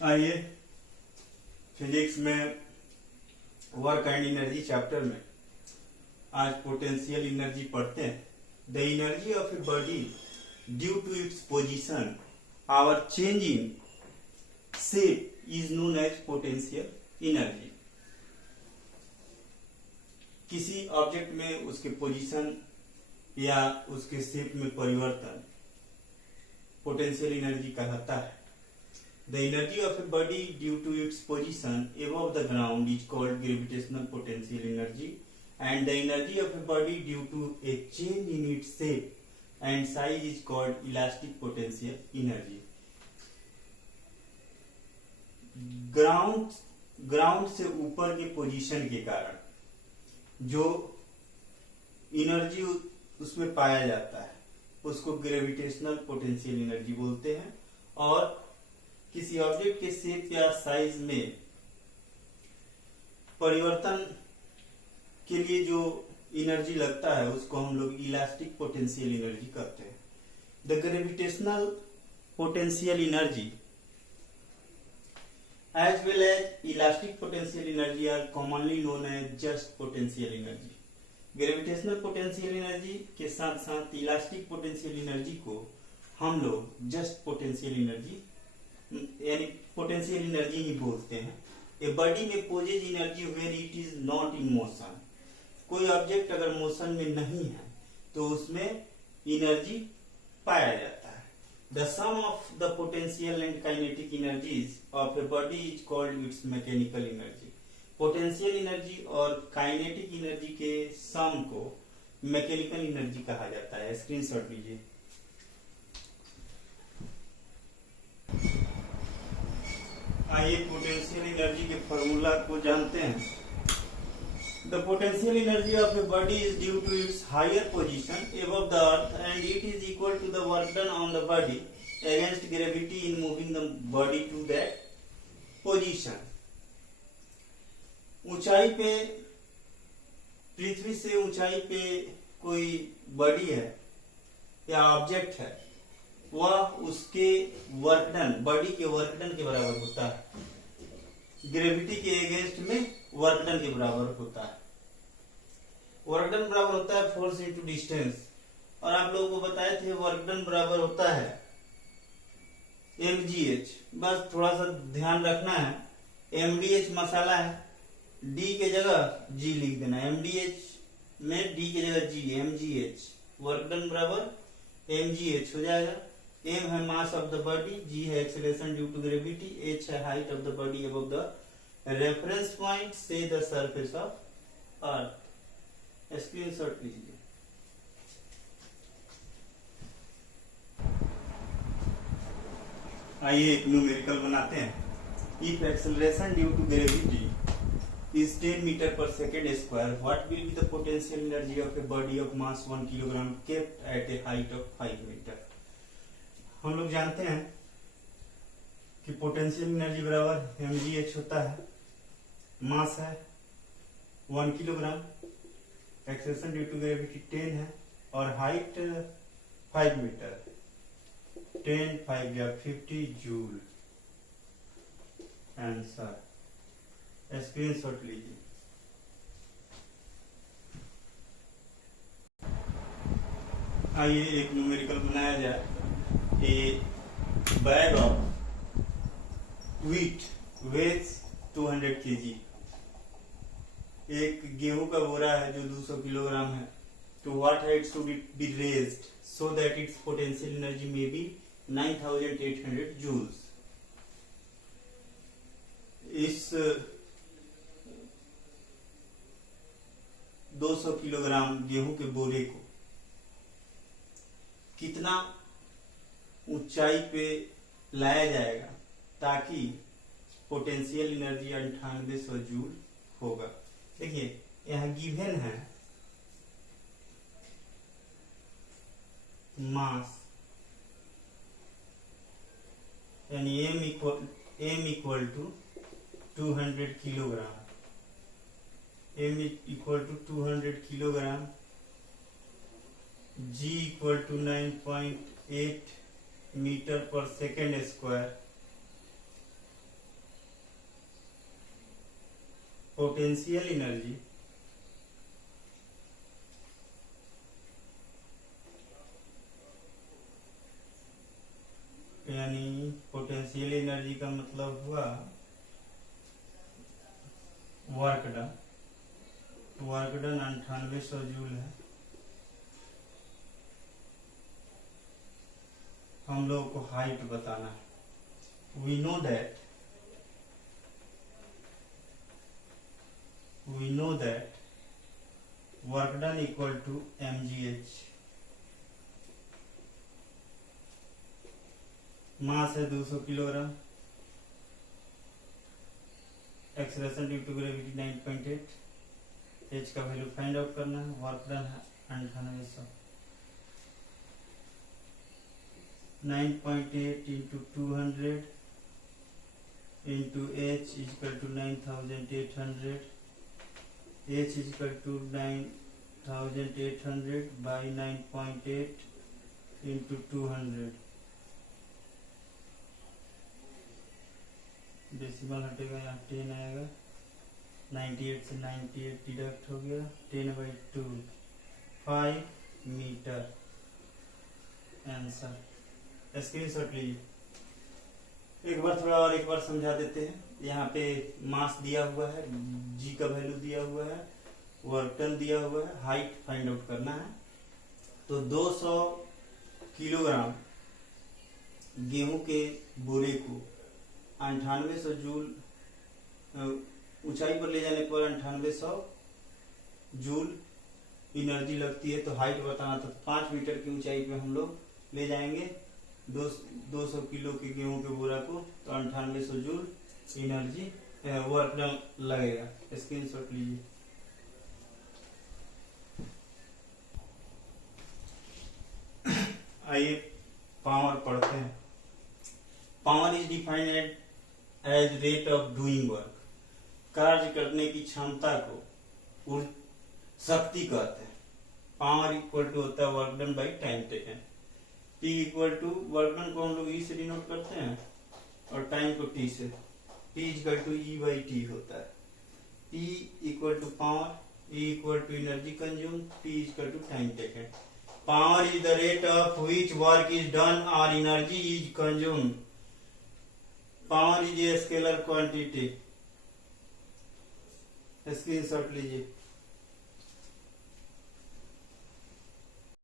आइए फिजिक्स में work and energy chapter में आज पोटेंशियल एनर्जी पढ़ते हैं। The energy of a body due to its position or change in shape is known as potential energy. किसी object में उसके पोजीशन या उसके शेप में परिवर्तन पोटेंशियल एनर्जी कहलाता है। The energy of a body due to its position above the ground is called gravitational potential energy, and the energy of a body due to a change in its shape and size is called elastic potential energy. Ground से ऊपर के position के कारण जो energy उसमें पाया जाता है उसको ग्रेविटेशनल पोटेंशियल एनर्जी बोलते हैं, और किसी ऑब्जेक्ट के शेप या साइज में परिवर्तन के लिए जो एनर्जी लगता है उसको हम लोग इलास्टिक पोटेंशियल एनर्जी कहते हैं। The gravitational potential energy as well as elastic potential energy are commonly known as just potential energy. Gravitational potential energy के साथ साथ इलास्टिक पोटेंशियल एनर्जी को हम लोग जस्ट पोटेंशियल एनर्जी यानी पोटेंशियल एनर्जी ही बोलते हैं। ए बॉडी में possesses energy when it is not in motion. कोई ऑब्जेक्ट अगर मोशन में नहीं है तो उसमें एनर्जी पाया जाता है। The sum of the potential and kinetic energies of a body is called its mechanical energy. Potential energy और काइनेटिक एनर्जी के सम को मैकेनिकल एनर्जी कहा जाता है। स्क्रीनशॉट लीजिए। आइए पोटेंशियल एनर्जी के फॉर्मूला को जानते हैं। The potential energy of a body is due to its higher position above the earth and it is equal to the work done on the body against gravity in moving the body to that position. ऊंचाई पे, पृथ्वी से ऊंचाई पे कोई body है या object है, वह उसके वर्कडन, बॉडी के वर्कडन के बराबर होता है। ग्रेविटी के अगेंस्ट में वर्कडन के बराबर होता है। वर्कडन बराबर होता है फोर्स इनटू डिस्टेंस, और आप लोगों को बताए थे वर्कडन बराबर होता है mgh। बस थोड़ा सा ध्यान रखना है, mdh मसाला है, d के जगह g लिख देना। mdh में d के जगह g, mgh वर्कडन बराबर mgh हो जाएगा। m है mass of the body, g है acceleration due to gravity, h है height of the body above the reference point से the surface of earth. Screenshot लीजिए। आइए एक न्यूमेरिकल बनाते हैं। If acceleration due to gravity is 10 meter per second square, what will be the potential energy of a body of mass 1 kilogram kept at a height of 5 meter? हम लोग जानते हैं कि पोटेंशियल एनर्जी बराबर mgh होता है, mass है 1 kilogram, acceleration due to gravity 10 है और हाइट 5 मीटर। 10 5 या 50 जूल। आंसर। स्क्रीनशॉट लीजिए। आइए एक न्यूमेरिकल बनाया जाए। A bag of wheat weighs 200 kg। एक गेहूं का बोरा है जो 200 किलोग्राम है। To what height should it be raised so that its potential energy may be 9800 joules. इस 200 किलोग्राम गेहूं के बोरे को कितना ऊंचाई पे लाया जाएगा ताकि पोटेंशियल एनर्जी 9800 जूल होगा। देखिए यहां गिवन है मास यानी m equal to 200 kilogram. m equal to 200 kilogram, g equal to 9.8 metre पर सेकेंड स्क्वायर, पोटेंशियल एनर्जी यानी पोटेंशियल एनर्जी का मतलब हुआ work done. Work done 9800 joule है। हम लोगों को हाइट बताना है। We know that work done equal to mgh। Mass है 200 kilogram. Acceleration due to gravity 9.8। H का वैल्यू फाइंड आउट करना है। वर्क डन है 9800। 9.8 into 200 into H equal to 9800। H equal to 9800 by 9.8 into 200। Decimal हटेगा, यहाँ 10 आएगा। 98 से 98 deduct हो गया। 10/2 5 मीटर आंसर। स्क्रीनशॉट लीजिए। एक बार समझा देते हैं। यहाँ पे मास दिया हुआ है, जी का वैल्यू दिया हुआ है, वर्क डन दिया हुआ है, हाइट फाइंड आउट करना है। तो 200 किलोग्राम गेहूं के बोरे को 9800 जूल ऊंचाई पर ले जाने पर 9800 जूल एनर्जी लगती है। तो हाइट बताना था, 5 मीटर की ऊंचाई पे हम लोग ले जाएंगे 200 किलो के गेहूं के बोरा को, तो 9800 जूल एनर्जी वर्क डन लगेगा। स्क्रीनशॉट लीजिए। आइए पावर पढ़ते हैं। Power is defined as rate of doing work. कार्य करने की क्षमता को शक्ति कहते हैं। पावर इक्वल टू होता है work done by time taken. P equal to work done को हम लोग E से डिनोट करते हैं और टाइम को T से। P इक्वल टू E/T होता है। P equal to power, E equal to energy consume, T equal to time taken. Power is the rate of which work is done और energy is consume. Power is a scalar quantity. Screenshot लीजिए।